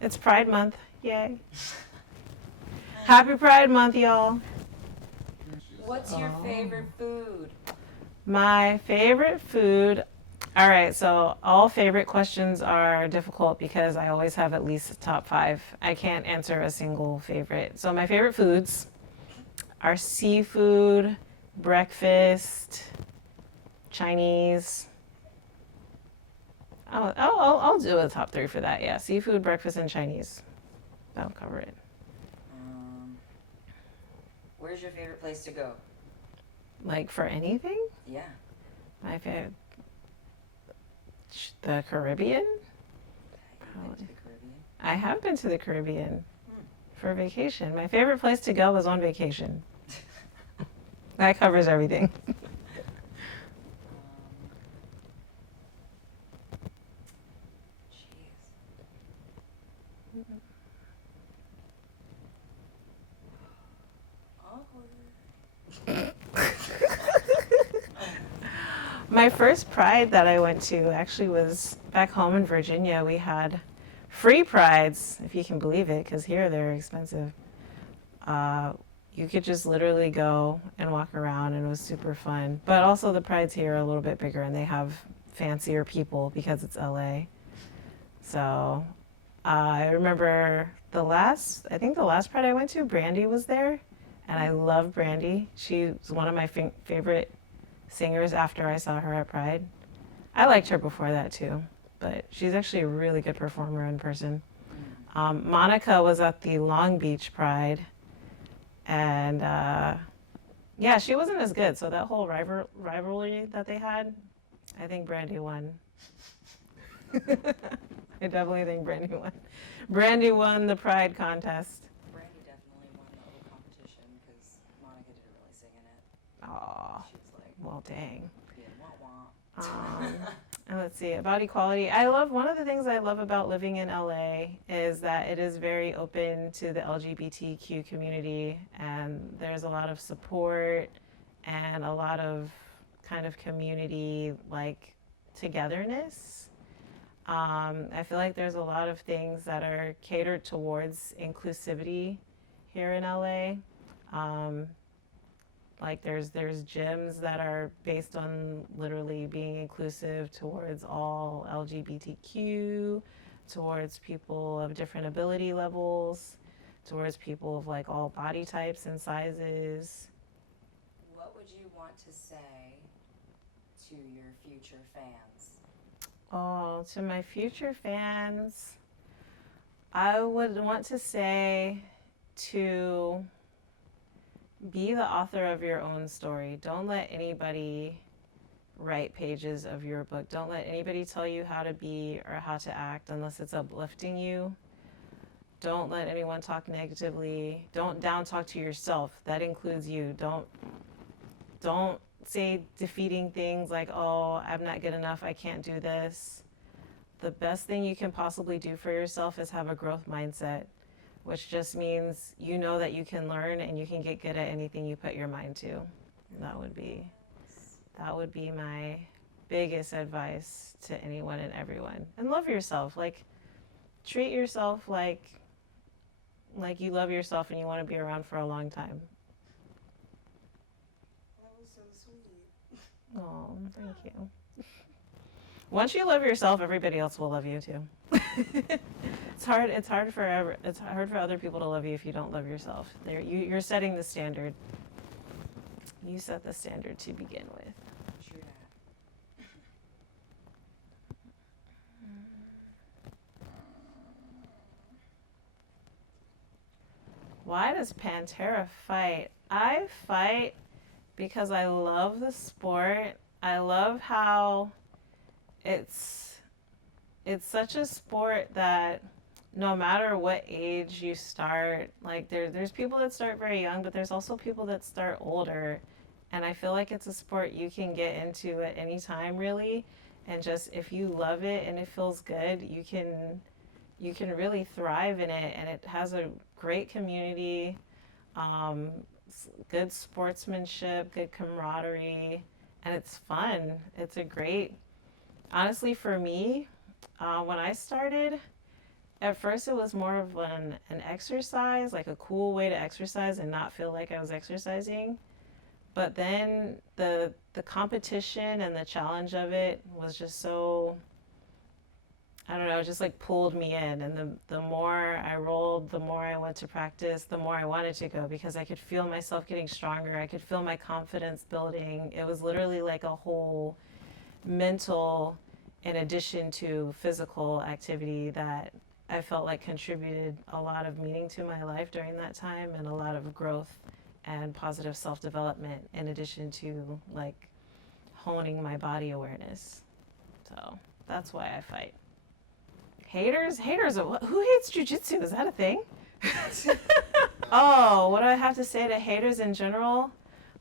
It's Pride Month. Yay. Happy Pride Month, y'all. What's your favorite food? My favorite food. All right, so all favorite questions are difficult because I always have at least a top five. I can't answer a single favorite. So my favorite foods are seafood, breakfast, Chinese. I'll do a top three for that. Yeah, seafood, breakfast, and Chinese. That'll cover it. Um, where's your favorite place to go? Like for anything, Yeah. my favorite, the Caribbean. Have you been to the Caribbean? I have been to the Caribbean Hmm. for vacation. My favorite place to go was on vacation. That covers everything. Jeez. Awkward. My first Pride that I went to actually was back home in Virginia. We had free Prides, if you can believe it, because here they're expensive. Uh, you could just literally go and walk around, and it was super fun. But also, the Prides here are a little bit bigger, and they have fancier people because it's LA. So I remember I think the last Pride I went to, Brandy was there, and I love Brandy. She was one of my favorite singers after I saw her at Pride. I liked her before that too, but she's actually a really good performer in person. Monica was at the Long Beach Pride, and yeah, she wasn't as good. So that whole rivalry that they had, I think Brandy won. I definitely think Brandy won. Brandy won the Pride contest. Brandy definitely won the whole competition because Monica didn't really sing in it. Aw, She was like, well, dang. yeah, wah wah. And let's see, about equality. One of the things I love about living in LA is that it is very open to the LGBTQ community, and there's a lot of support and a lot of kind of community like togetherness. I feel like there's a lot of things that are catered towards inclusivity here in LA. Um, like there's gyms that are based on literally being inclusive towards all LGBTQ, towards people of different ability levels, towards people of like all body types and sizes. What would you want to say to your future fans? Oh, to my future fans, I would want to say to be the author of your own story. Don't let anybody write pages of your book. Don't let anybody tell you how to be or how to act unless it's uplifting you. Don't let anyone talk negatively. Don't down talk to yourself. That includes you. Don't say defeating things like, "Oh, I'm not good enough. I can't do this." The best thing you can possibly do for yourself is have a growth mindset, which just means you know that you can learn and you can get good at anything you put your mind to. That would be that would be my biggest advice to anyone and everyone. And love yourself. Like treat yourself like you love yourself and you want to be around for a long time. That was so sweet. Oh, thank you. Once you love yourself, everybody else will love you too. It's hard for other people to love you if you don't love yourself. You're setting the standard. You set the standard to begin with. True that. Why does Pantera fight? I fight because I love the sport. I love how it's it's such a sport that no matter what age you start, like there's people that start very young, but there's also people that start older. And I feel like it's a sport you can get into at any time really. And just if you love it and it feels good, you can really thrive in it, and it has a great community, um, good sportsmanship, good camaraderie, and it's fun. It's a great, honestly, for me, when I started, at first it was more of an exercise, like a cool way to exercise and not feel like I was exercising. But then the competition and the challenge of it was just so, I don't know, it just like pulled me in. And the more I rolled, the more I went to practice, the more I wanted to go because I could feel myself getting stronger. I could feel my confidence building. It was literally like a whole mental, in addition to physical activity, that I felt like contributed a lot of meaning to my life during that time and a lot of growth and positive self development, in addition to like honing my body awareness. So that's why I fight. Haters, who hates jujitsu? Is that a thing? Oh, what do I have to say to haters in general?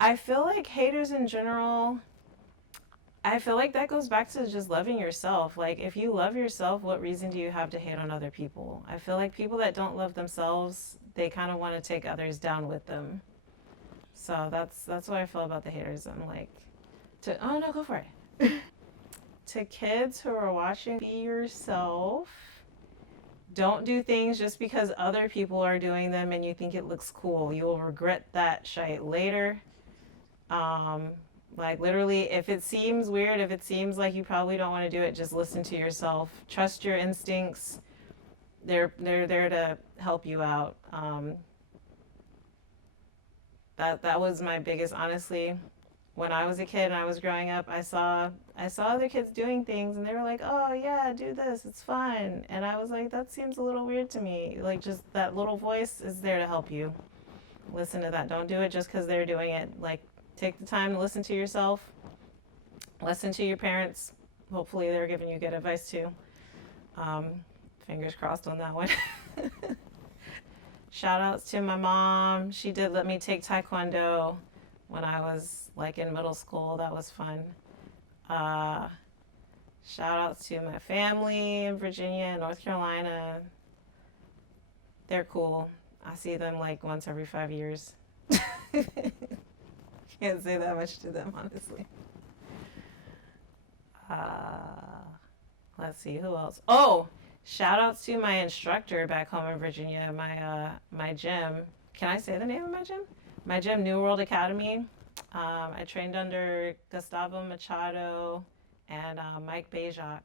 I feel like haters in general, I feel like that goes back to just loving yourself. Like, if you love yourself, what reason do you have to hate on other people? I feel like people that don't love themselves, they kind of want to take others down with them. So that's what I feel about the haters. I'm like, oh no, go for it. To kids who are watching, be yourself. Don't do things just because other people are doing them and you think it looks cool. You will regret that shit later. Um, like literally, if it seems weird, if it seems like you probably don't want to do it, just listen to yourself. Trust your instincts. They're there to help you out. That was my biggest, honestly. When I was a kid and I was growing up, I saw other kids doing things and they were like, "Oh yeah, do this. It's fun." And I was like, "That seems a little weird to me." Like, just that little voice is there to help you. Listen to that. Don't do it just cuz they're doing it. Like, take the time to listen to yourself. Listen to your parents. Hopefully they're giving you good advice too. Um, Fingers crossed on that one. Shout outs to my mom. She did let me take Taekwondo when I was like in middle school. That was fun. Uh, Shout outs to my family in Virginia and North Carolina. They're cool. I see them like once every 5 years. Can't say that much to them, honestly. Uh, let's see, who else? Oh, shout outs to my instructor back home in Virginia, my gym. Can I say the name of my gym? My gym, New World Academy. I trained under Gustavo Machado and Mike Bejac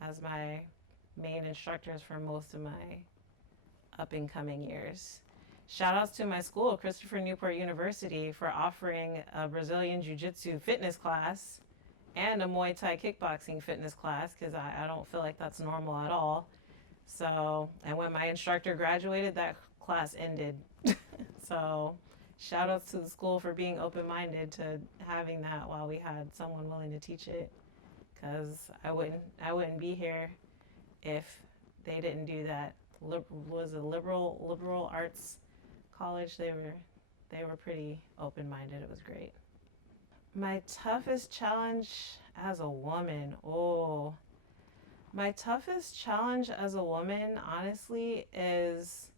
as my main instructors for most of my up and coming years. Shout outs to my school, Christopher Newport University, for offering a Brazilian Jiu Jitsu fitness class and a Muay Thai kickboxing fitness class because I don't feel like that's normal at all. So, and when my instructor graduated, that class ended. So, shout outs to the school for being open minded to having that while we had someone willing to teach it, because I wouldn't be here if they didn't do that. Was a liberal arts college. They were pretty open minded. It was great. My toughest challenge as a woman. Oh, my toughest challenge as a woman, honestly, is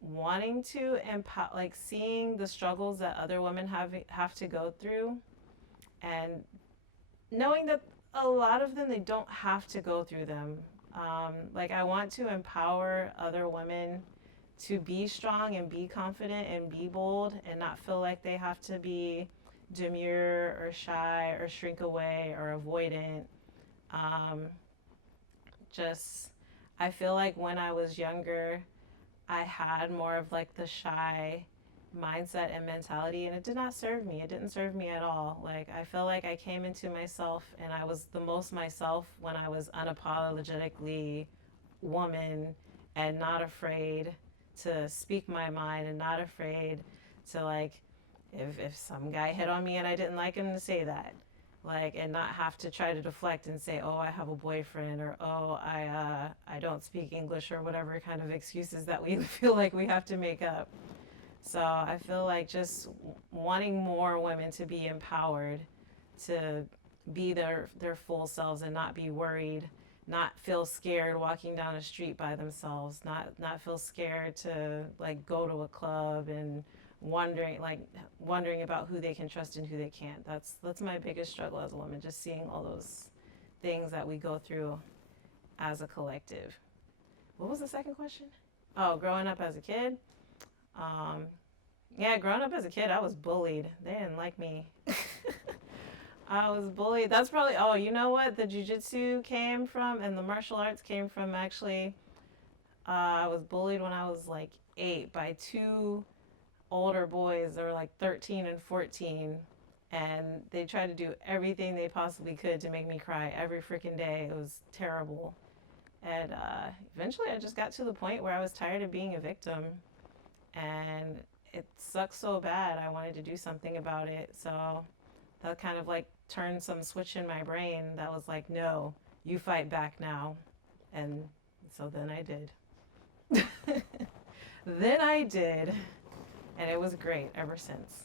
wanting to empower, like seeing the struggles that other women have to go through, and knowing that a lot of them, they don't have to go through them. Like, I want to empower other women to be strong and be confident and be bold and not feel like they have to be demure or shy or shrink away or avoidant. Um, just, I feel like when I was younger, I had more of like the shy mindset and mentality, and it did not serve me. It didn't serve me at all. Like, I feel like I came into myself and I was the most myself when I was unapologetically woman and not afraid to speak my mind and not afraid to, like, if some guy hit on me and I didn't like him, to say that, like, and not have to try to deflect and say, oh, I have a boyfriend, or oh, I don't speak English, or whatever kind of excuses that we feel like we have to make up. So I feel like just wanting more women to be empowered, to be their full selves and not be worried, not feel scared walking down a street by themselves, not feel scared to like go to a club and wondering about who they can trust and who they can't. That's my biggest struggle as a woman, just seeing all those things that we go through as a collective. What was the second question? Oh, growing up as a kid. Yeah, growing up as a kid, I was bullied. They didn't like me. I was bullied. That's probably, oh, you know what? The jujitsu came from and the martial arts came from actually, I was bullied when I was like 8 by two older boys. They were like 13 and 14. And they tried to do everything they possibly could to make me cry every freaking day. It was terrible. And eventually I just got to the point where I was tired of being a victim. And it sucked so bad. I wanted to do something about it. So that kind of like turned some switch in my brain that was like, no, you fight back now. And so then I did. Then I did. And it was great ever since.